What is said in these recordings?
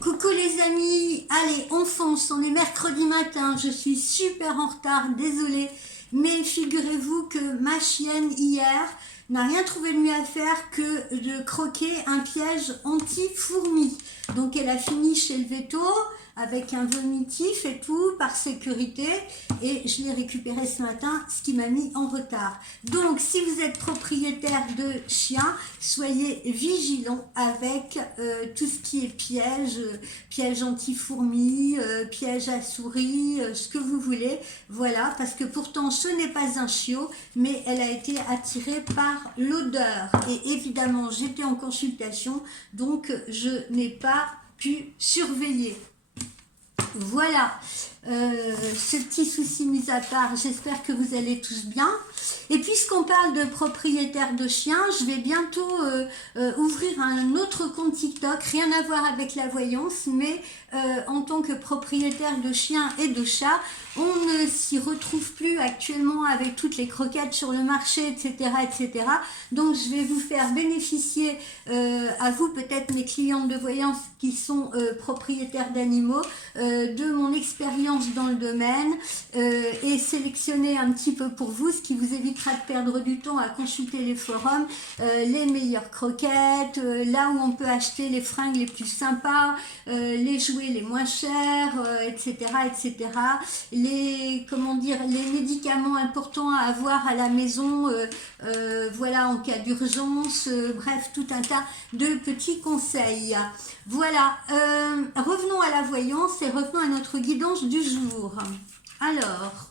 Coucou les amis, allez on fonce, on est mercredi matin, je suis super en retard, désolée, mais figurez-vous que ma chienne hier n'a rien trouvé de mieux à faire que de croquer un piège anti-fourmis. Donc elle a fini chez le veto avec un vomitif et tout par sécurité et je l'ai récupéré ce matin, ce qui m'a mis en retard. Donc si vous êtes propriétaire de chiens, soyez vigilants avec tout ce qui est piège, piège anti-fourmis, piège à souris, ce que vous voulez. Voilà, parce que pourtant ce n'est pas un chiot, mais elle a été attirée par l'odeur. Et évidemment, j'étais en consultation, donc je n'ai pas pu surveiller. Voilà, ce petit souci mis à part, j'espère que vous allez tous bien. Et puisqu'on parle de propriétaires de chiens, je vais bientôt ouvrir un autre compte TikTok, rien à voir avec la voyance, mais en tant que propriétaire de chiens et de chats, on ne s'y retrouve plus actuellement avec toutes les croquettes sur le marché, etc., etc. Donc je vais vous faire bénéficier, à vous peut-être mes clientes de voyance qui sont propriétaires d'animaux, de mon expérience dans le domaine et sélectionner un petit peu pour vous, ce qui vous évitera de perdre du temps à consulter les forums, les meilleures croquettes, là où on peut acheter les fringues les plus sympas, les jouets les moins chers, etc., etc. Comment dire, les médicaments importants à avoir à la maison, voilà, en cas d'urgence, bref, tout un tas de petits conseils. Voilà, revenons à la voyance et revenons à notre guidance du jour. Alors,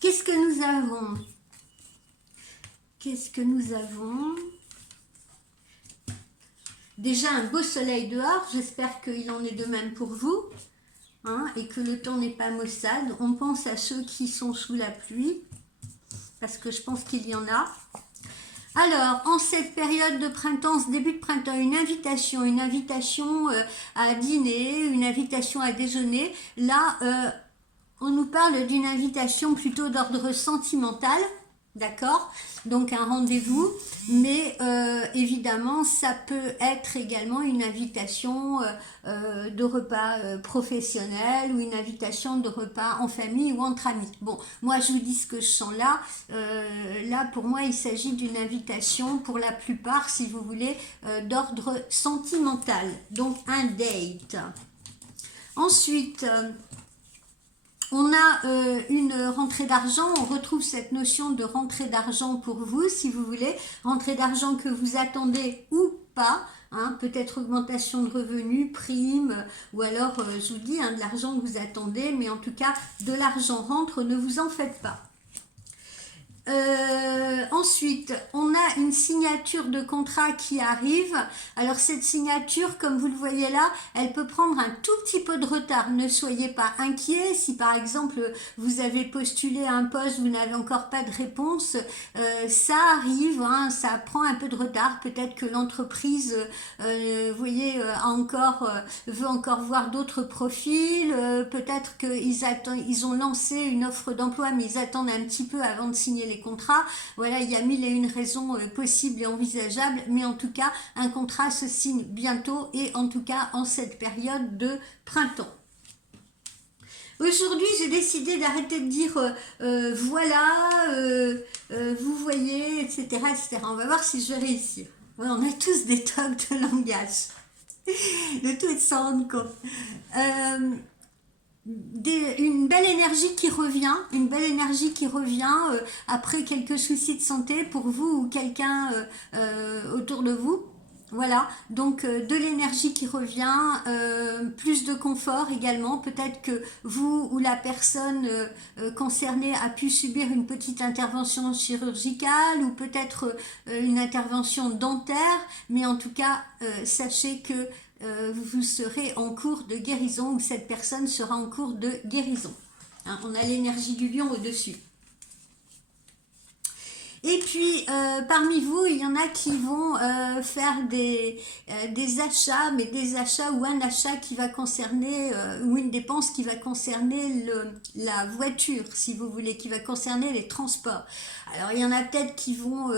qu'est-ce que nous avons? Qu'est-ce que nous avons? Déjà un beau soleil dehors, j'espère qu'il en est de même pour vous, hein, et que le temps n'est pas maussade. On pense à ceux qui sont sous la pluie, parce que je pense qu'il y en a. Alors, en cette période de printemps, ce début de printemps, une invitation à dîner, une invitation à déjeuner. Là, on nous parle d'une invitation plutôt d'ordre sentimental, d'accord? Donc un rendez-vous, mais évidemment ça peut être également une invitation de repas professionnel ou une invitation de repas en famille ou entre amis. Bon, moi je vous dis ce que je sens là. Là pour moi il s'agit d'une invitation pour la plupart, si vous voulez, d'ordre sentimental, donc un date. Ensuite, on a une rentrée d'argent, on retrouve cette notion de rentrée d'argent pour vous, si vous voulez, rentrée d'argent que vous attendez ou pas, hein, peut-être augmentation de revenus, prime, ou alors, je vous dis, hein, de l'argent que vous attendez, mais en tout cas, de l'argent rentre, ne vous en faites pas. Ensuite, on a une signature de contrat qui arrive. Alors cette signature, comme vous le voyez là, elle peut prendre un tout petit peu de retard. Ne soyez pas inquiets. Si par exemple vous avez postulé à un poste, vous n'avez encore pas de réponse, ça arrive, hein, ça prend un peu de retard. Peut-être que l'entreprise, vous voyez, veut encore voir d'autres profils. Peut-être qu'ils ont lancé une offre d'emploi, mais ils attendent un petit peu avant de signer les contrats. Voilà, il y a mille et une raisons possibles et envisageables, mais en tout cas, un contrat se signe bientôt et en tout cas en cette période de printemps. Aujourd'hui, j'ai décidé d'arrêter de dire voilà, vous voyez, etc., etc. On va voir si je vais réussir. Ouais, on a tous des tocs de langage. Le tout est de s'en rendre compte. Une belle énergie qui revient, après quelques soucis de santé pour vous ou quelqu'un autour de vous. Voilà, donc de l'énergie qui revient, plus de confort également. Peut-être que vous ou la personne concernée a pu subir une petite intervention chirurgicale ou peut-être une intervention dentaire, mais en tout cas, sachez que vous serez en cours de guérison ou cette personne sera en cours de guérison. Hein, on a l'énergie du lion au-dessus. Et puis, parmi vous, il y en a qui vont faire des achats, mais des achats ou un achat qui va concerner, ou une dépense qui va concerner la voiture, si vous voulez, qui va concerner les transports. Alors, il y en a peut-être qui vont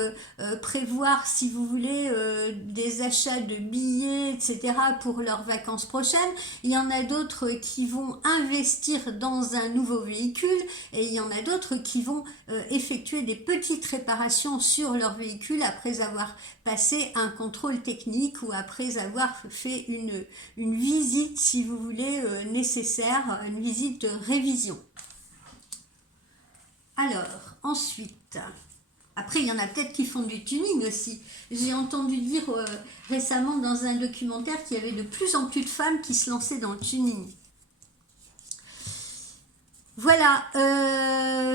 prévoir, si vous voulez, des achats de billets, etc. pour leurs vacances prochaines. Il y en a d'autres qui vont investir dans un nouveau véhicule et il y en a d'autres qui vont effectuer des petites réparations sur leur véhicule après avoir passé un contrôle technique ou après avoir fait une visite, si vous voulez, nécessaire, une visite de révision. Alors, ensuite, après il y en a peut-être qui font du tuning aussi. J'ai entendu dire récemment dans un documentaire qu'il y avait de plus en plus de femmes qui se lançaient dans le tuning. Voilà,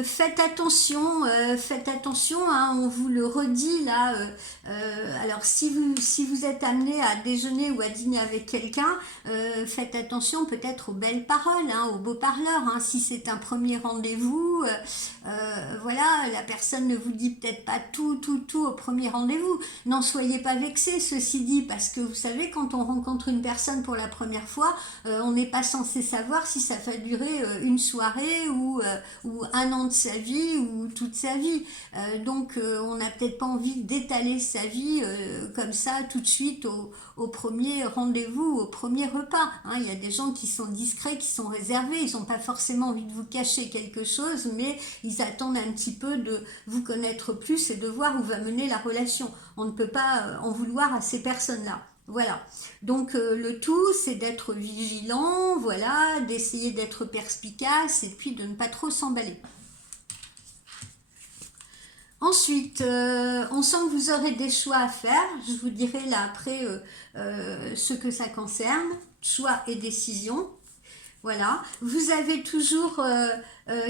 faites attention, hein, on vous le redit là. Alors si vous êtes amené à déjeuner ou à dîner avec quelqu'un, faites attention peut-être aux belles paroles, hein, aux beaux parleurs. Hein, si c'est un premier rendez-vous, voilà, la personne ne vous dit peut-être pas tout au premier rendez-vous. N'en soyez pas vexés, ceci dit, parce que vous savez, quand on rencontre une personne pour la première fois, on n'est pas censé savoir si ça va durer une soirée ou un an de sa vie ou toute sa vie. Donc on n'a peut-être pas envie d'étaler sa vie comme ça tout de suite au premier rendez-vous, au premier repas. Hein. Il y a des gens qui sont discrets, qui sont réservés, ils n'ont pas forcément envie de vous cacher quelque chose, mais ils attendent un petit peu de vous connaître plus et de voir où va mener la relation. On ne peut pas en vouloir à ces personnes-là. Voilà, donc le tout c'est d'être vigilant, voilà, d'essayer d'être perspicace et puis de ne pas trop s'emballer. Ensuite, on sent que vous aurez des choix à faire, je vous dirai là après ce que ça concerne, choix et décision. Voilà, vous avez toujours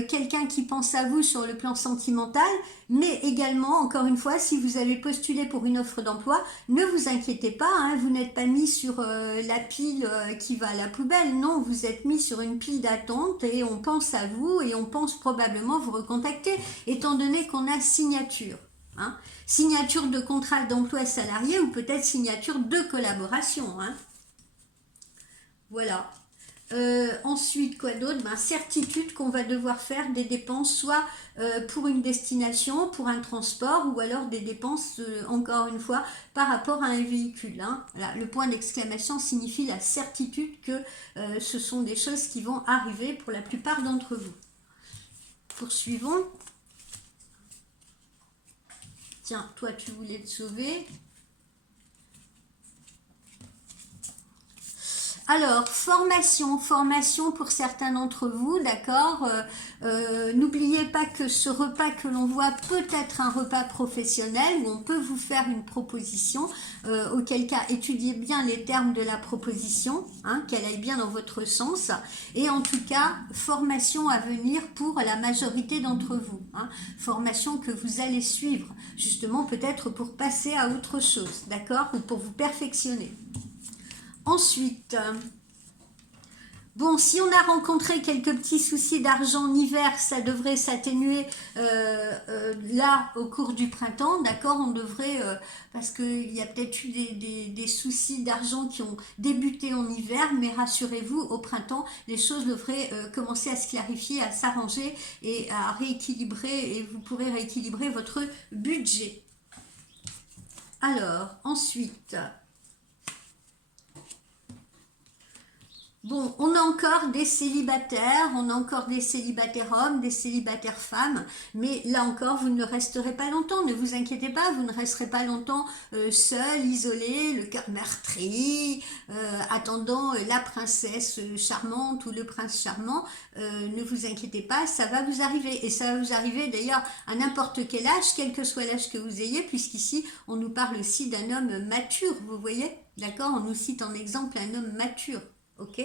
quelqu'un qui pense à vous sur le plan sentimental, mais également, encore une fois, si vous avez postulé pour une offre d'emploi, ne vous inquiétez pas, hein, vous n'êtes pas mis sur la pile qui va à la poubelle, non, vous êtes mis sur une pile d'attente et on pense à vous et on pense probablement vous recontacter, étant donné qu'on a signature. Hein, signature de contrat d'emploi salarié ou peut-être signature de collaboration. Hein. Voilà. Ensuite, quoi d'autre? Certitude qu'on va devoir faire des dépenses, soit pour une destination, pour un transport, ou alors des dépenses, encore une fois, par rapport à un véhicule. Hein. Voilà, le point d'exclamation signifie la certitude que ce sont des choses qui vont arriver pour la plupart d'entre vous. Poursuivons. Tiens, toi, tu voulais te sauver. Alors, formation pour certains d'entre vous, d'accord. N'oubliez pas que ce repas que l'on voit peut être un repas professionnel où on peut vous faire une proposition, auquel cas étudiez bien les termes de la proposition, hein, qu'elle aille bien dans votre sens. Et en tout cas, formation à venir pour la majorité d'entre vous. Hein, formation que vous allez suivre, justement peut-être pour passer à autre chose, d'accord, ou pour vous perfectionner. Ensuite, bon, si on a rencontré quelques petits soucis d'argent en hiver, ça devrait s'atténuer là au cours du printemps, d'accord. On devrait, parce qu'il y a peut-être eu des soucis d'argent qui ont débuté en hiver, mais rassurez-vous, au printemps, les choses devraient commencer à se clarifier, à s'arranger et à rééquilibrer, et vous pourrez rééquilibrer votre budget. Alors, ensuite... Bon, on a encore des célibataires, on a encore des célibataires hommes, des célibataires femmes, mais là encore, vous ne resterez pas longtemps, ne vous inquiétez pas, vous ne resterez pas longtemps seul, isolé, le cœur meurtri, attendant la princesse charmante ou le prince charmant, ne vous inquiétez pas, ça va vous arriver, et ça va vous arriver d'ailleurs à n'importe quel âge, quel que soit l'âge que vous ayez, puisqu'ici, on nous parle aussi d'un homme mature, vous voyez, d'accord, on nous cite en exemple un homme mature. Ok.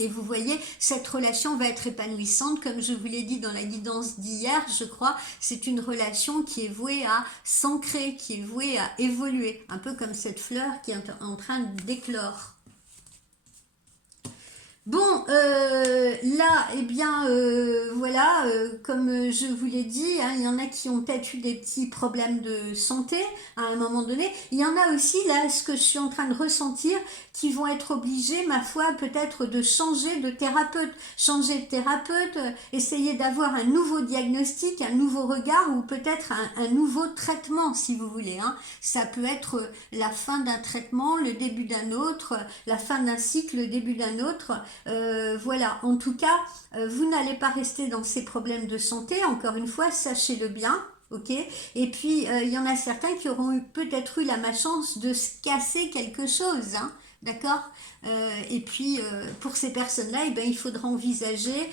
Et vous voyez, cette relation va être épanouissante, comme je vous l'ai dit dans la guidance d'hier, je crois, c'est une relation qui est vouée à s'ancrer, qui est vouée à évoluer, un peu comme cette fleur qui est en train d'éclore. Bon, là, eh bien, voilà, comme je vous l'ai dit, hein, il y en a qui ont peut-être eu des petits problèmes de santé à un moment donné. Il y en a aussi, là, ce que je suis en train de ressentir, qui vont être obligés, ma foi, peut-être de changer de thérapeute. Changer de thérapeute, essayer d'avoir un nouveau diagnostic, un nouveau regard ou peut-être un nouveau traitement, si vous voulez. Hein. Ça peut être la fin d'un traitement, le début d'un autre, la fin d'un cycle, le début d'un autre. Voilà, en tout cas, vous n'allez pas rester dans ces problèmes de santé, encore une fois, sachez-le bien. Ok. Et puis il y en a certains qui auront peut-être eu la malchance de se casser quelque chose, hein, d'accord. Et puis pour ces personnes-là, eh ben, il faudra envisager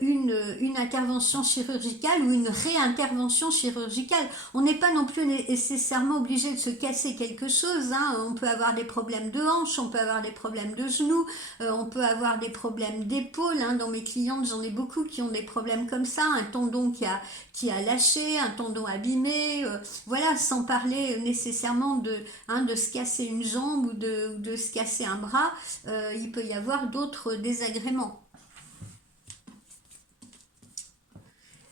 une intervention chirurgicale ou une réintervention chirurgicale. On n'est pas non plus nécessairement obligé de se casser quelque chose, hein. On peut avoir des problèmes de hanche, on peut avoir des problèmes de genoux, on peut avoir des problèmes d'épaule, hein. Dans mes clientes, j'en ai beaucoup qui ont des problèmes comme ça, un tendon qui a lâché, un tendon abîmé, voilà, sans parler nécessairement de se casser une jambe ou de se casser un bras. Il peut y avoir d'autres désagréments.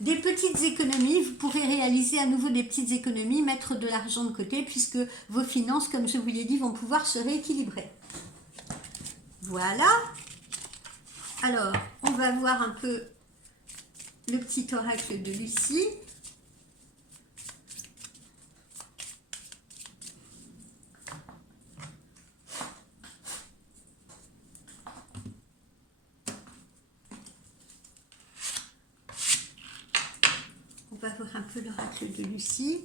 Des petites économies, vous pourrez réaliser à nouveau des petites économies, mettre de l'argent de côté puisque vos finances, comme je vous l'ai dit, vont pouvoir se rééquilibrer. Voilà. Alors, on va voir un peu le petit oracle de Lucie. On va voir un peu l'oracle de Lucie.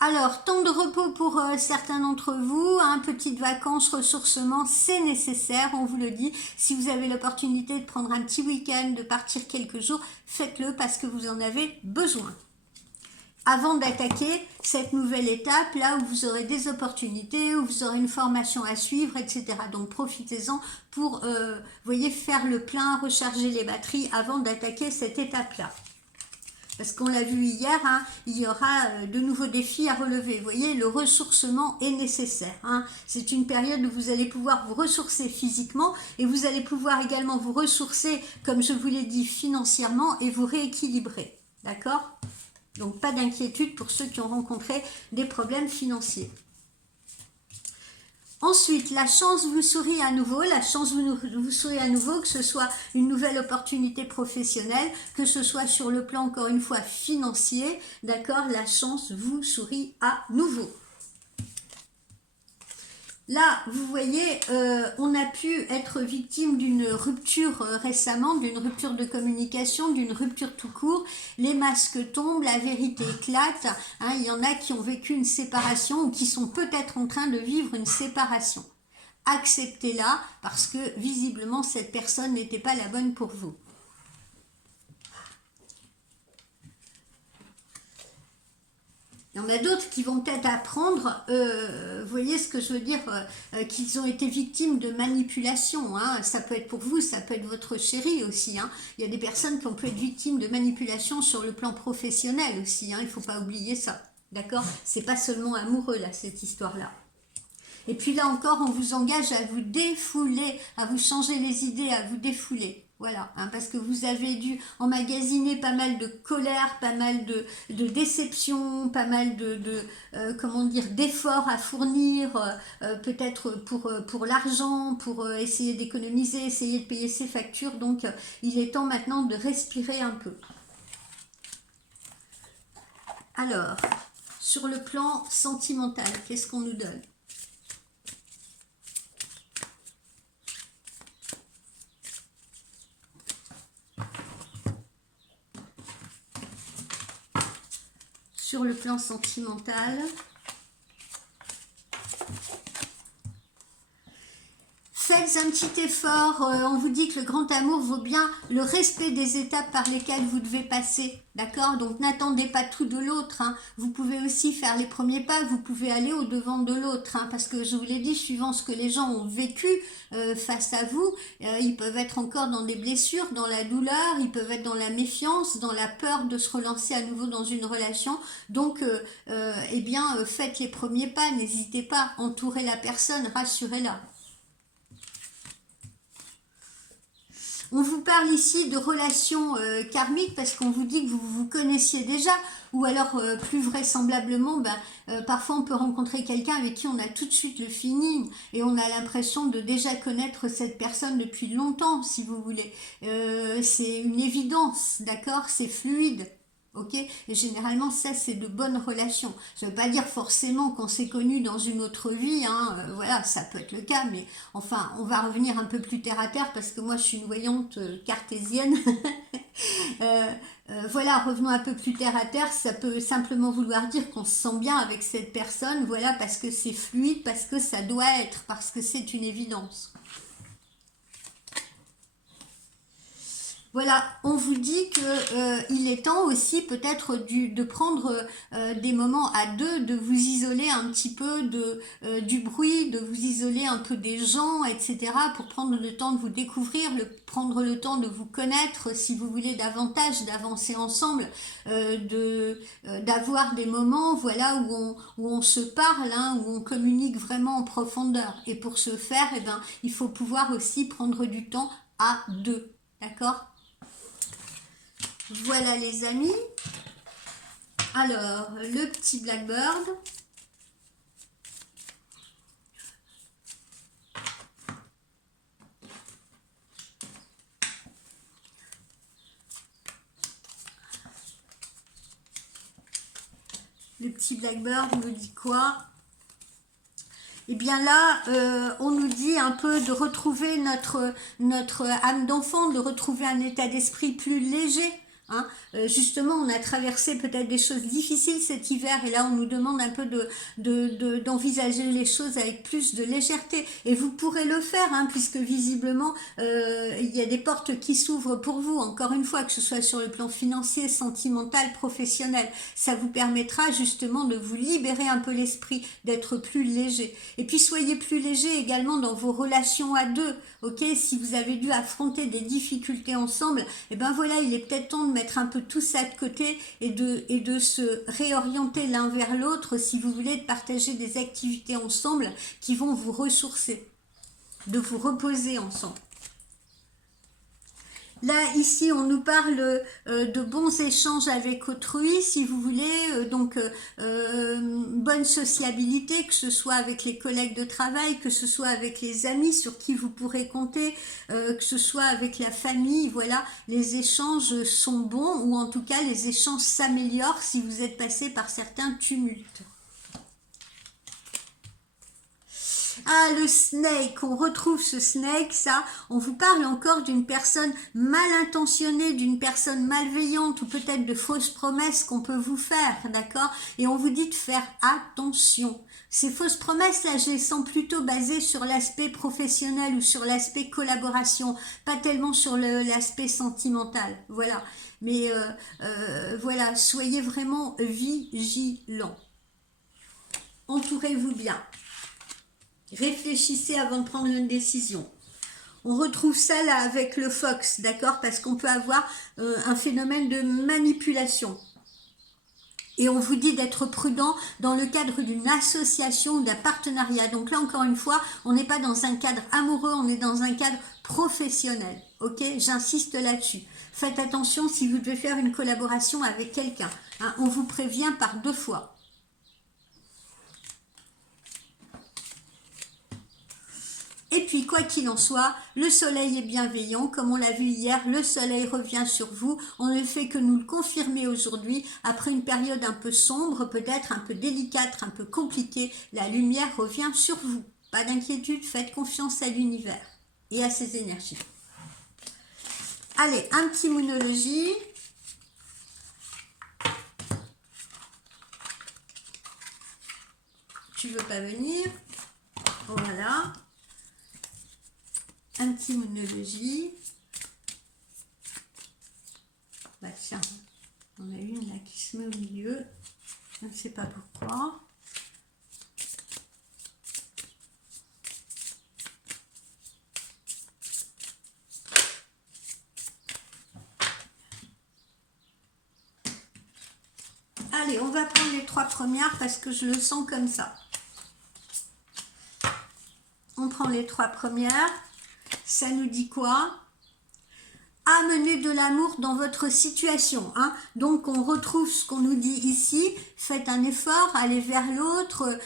Alors, temps de repos pour certains d'entre vous, hein, petites vacances, ressourcement, c'est nécessaire, on vous le dit. Si vous avez l'opportunité de prendre un petit week-end, de partir quelques jours, faites-le parce que vous en avez besoin. Avant d'attaquer cette nouvelle étape, là où vous aurez des opportunités, où vous aurez une formation à suivre, etc. Donc profitez-en pour, voyez, faire le plein, recharger les batteries avant d'attaquer cette étape-là. Parce qu'on l'a vu hier, hein, il y aura de nouveaux défis à relever. Vous voyez, le ressourcement est nécessaire. Hein. C'est une période où vous allez pouvoir vous ressourcer physiquement et vous allez pouvoir également vous ressourcer, comme je vous l'ai dit, financièrement et vous rééquilibrer. D'accord ? Donc pas d'inquiétude pour ceux qui ont rencontré des problèmes financiers. Ensuite, la chance vous sourit à nouveau, vous sourit à nouveau, que ce soit une nouvelle opportunité professionnelle, que ce soit sur le plan, encore une fois, financier, d'accord, la chance vous sourit à nouveau. Là, vous voyez, on a pu être victime d'une rupture récemment, d'une rupture de communication, d'une rupture tout court. Les masques tombent, la vérité éclate. Hein, il y en a qui ont vécu une séparation ou qui sont peut-être en train de vivre une séparation. Acceptez-la parce que visiblement cette personne n'était pas la bonne pour vous. Il y en a d'autres qui vont peut-être apprendre, vous voyez ce que je veux dire, qu'ils ont été victimes de manipulation. Hein. Ça peut être pour vous, ça peut être votre chéri aussi. Hein. Il y a des personnes qui ont pu être victimes de manipulation sur le plan professionnel aussi. Hein. Il ne faut pas oublier ça. D'accord ? C'est pas seulement amoureux, là, cette histoire-là. Et puis là encore, on vous engage à vous défouler, à vous changer les idées, à vous défouler. Voilà, hein, parce que vous avez dû emmagasiner pas mal de colère, pas mal de déception, pas mal comment dire, d'efforts à fournir, peut-être pour l'argent, pour essayer d'économiser, essayer de payer ses factures. Donc, il est temps maintenant de respirer un peu. Alors, sur le plan sentimental, qu'est-ce qu'on nous donne ? Sur le plan sentimental, faites un petit effort, on vous dit que le grand amour vaut bien le respect des étapes par lesquelles vous devez passer, d'accord? Donc n'attendez pas tout de l'autre, hein. Vous pouvez aussi faire les premiers pas, vous pouvez aller au devant de l'autre, hein, parce que je vous l'ai dit, suivant ce que les gens ont vécu face à vous, ils peuvent être encore dans des blessures, dans la douleur, ils peuvent être dans la méfiance, dans la peur de se relancer à nouveau dans une relation. Donc, eh bien, faites les premiers pas, n'hésitez pas, entourez la personne, rassurez-la. On vous parle ici de relations karmiques parce qu'on vous dit que vous vous connaissiez déjà, ou alors plus vraisemblablement, parfois on peut rencontrer quelqu'un avec qui on a tout de suite le feeling et on a l'impression de déjà connaître cette personne depuis longtemps, si vous voulez. C'est une évidence, d'accord? C'est fluide. Ok, et généralement ça c'est de bonnes relations. Ça veut pas dire forcément qu'on s'est connu dans une autre vie, hein, voilà, ça peut être le cas, mais enfin on va revenir un peu plus terre à terre parce que moi je suis une voyante cartésienne. Voilà, revenons un peu plus terre à terre, ça peut simplement vouloir dire qu'on se sent bien avec cette personne, voilà, parce que c'est fluide, parce que ça doit être, parce que c'est une évidence. Voilà, on vous dit que il est temps aussi peut-être de prendre des moments à deux, de vous isoler un petit peu du bruit, de vous isoler un peu des gens, etc. pour prendre le temps de vous découvrir, prendre le temps de vous connaître, si vous voulez davantage, d'avancer ensemble, d'avoir des moments, voilà, où on se parle, hein, où on communique vraiment en profondeur. Et pour ce faire, eh ben, il faut pouvoir aussi prendre du temps à deux, d'accord? Voilà les amis, alors le petit Blackbird, nous dit quoi? Et bien là, on nous dit un peu de retrouver notre âme d'enfant, de retrouver un état d'esprit plus léger. Hein. Justement, on a traversé peut-être des choses difficiles cet hiver et là, on nous demande un peu d'envisager les choses avec plus de légèreté. Et vous pourrez le faire, hein, puisque visiblement, il y a des portes qui s'ouvrent pour vous. Encore une fois, que ce soit sur le plan financier, sentimental, professionnel, ça vous permettra justement de vous libérer un peu l'esprit, d'être plus léger. Et puis, soyez plus léger également dans vos relations à deux. Ok, si vous avez dû affronter des difficultés ensemble, et ben voilà, il est peut-être temps de mettre un peu tout ça de côté et de se réorienter l'un vers l'autre, si vous voulez, de partager des activités ensemble qui vont vous ressourcer, de vous reposer ensemble. Là, ici, on nous parle de bons échanges avec autrui, si vous voulez, donc bonne sociabilité, que ce soit avec les collègues de travail, que ce soit avec les amis sur qui vous pourrez compter, que ce soit avec la famille, voilà, les échanges sont bons, ou en tout cas, les échanges s'améliorent si vous êtes passé par certains tumultes. Ah, le snake, on retrouve ce snake, ça, on vous parle encore d'une personne mal intentionnée, d'une personne malveillante ou peut-être de fausses promesses qu'on peut vous faire, d'accord? Et on vous dit de faire attention. Ces fausses promesses, là, je les sens plutôt basées sur l'aspect professionnel ou sur l'aspect collaboration, pas tellement sur l'aspect sentimental, voilà. Mais voilà, soyez vraiment vigilants. Entourez-vous bien. Réfléchissez avant de prendre une décision. On retrouve ça là avec le fox, d'accord? Parce qu'on peut avoir un phénomène de manipulation. Et on vous dit d'être prudent dans le cadre d'une association ou d'un partenariat. Donc là, encore une fois, on n'est pas dans un cadre amoureux, on est dans un cadre professionnel. Ok? J'insiste là-dessus. Faites attention si vous devez faire une collaboration avec quelqu'un. Hein, on vous prévient par 2 fois. Et puis, quoi qu'il en soit, le soleil est bienveillant. Comme on l'a vu hier, le soleil revient sur vous. On ne fait que nous le confirmer aujourd'hui. Après une période un peu sombre, peut-être un peu délicate, un peu compliquée, la lumière revient sur vous. Pas d'inquiétude, faites confiance à l'univers et à ses énergies. Allez, un petit moonologie. Tu veux pas venir? Voilà. anti-monologie. Bah tiens, on a une là qui se met au milieu, je ne sais pas pourquoi. Allez, on va prendre les 3 premières parce que je le sens comme ça. On prend les 3 premières. Ça nous dit quoi? Amenez de l'amour dans votre situation. Hein. Donc, on retrouve ce qu'on nous dit ici. Faites un effort, allez vers l'autre.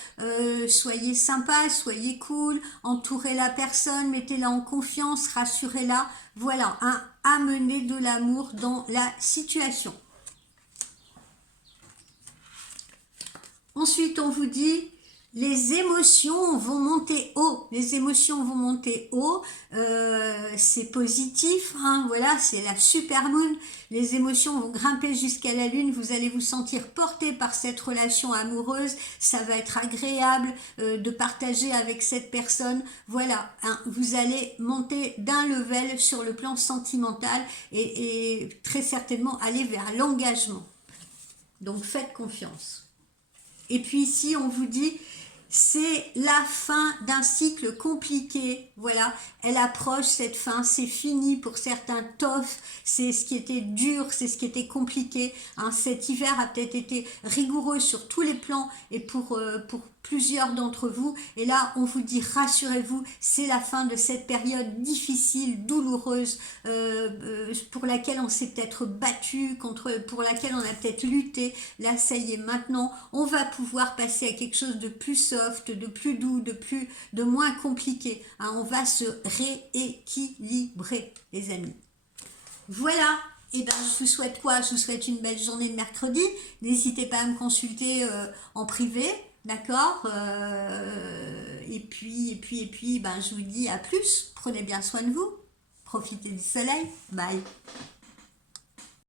Soyez sympa, soyez cool. Entourez la personne, mettez-la en confiance, rassurez-la. Voilà, hein. Amenez de l'amour dans la situation. Ensuite, on vous dit, les émotions vont monter haut. Les émotions vont monter haut. C'est positif. Hein, voilà, c'est la super moon. Les émotions vont grimper jusqu'à la lune. Vous allez vous sentir porté par cette relation amoureuse. Ça va être agréable de partager avec cette personne. Voilà, hein, vous allez monter d'un level sur le plan sentimental et très certainement aller vers l'engagement. Donc, faites confiance. Et puis ici, on vous dit, c'est la fin d'un cycle compliqué. Voilà, elle approche cette fin, c'est fini pour certains TOF, c'est ce qui était dur, c'est ce qui était compliqué. Hein. Cet hiver a peut-être été rigoureux sur tous les plans et pour plusieurs d'entre vous. Et là, on vous dit, rassurez-vous, c'est la fin de cette période difficile, douloureuse, pour laquelle on s'est peut-être battu, pour laquelle on a peut-être lutté. Là, ça y est, maintenant, on va pouvoir passer à quelque chose de plus soft, de plus doux, de moins compliqué. Hein, on va se rééquilibrer, les amis. Voilà. Et ben, je vous souhaite quoi? Je vous souhaite une belle journée de mercredi. N'hésitez pas à me consulter en privé. D'accord, et puis, ben, je vous dis à plus. Prenez bien soin de vous. Profitez du soleil. Bye.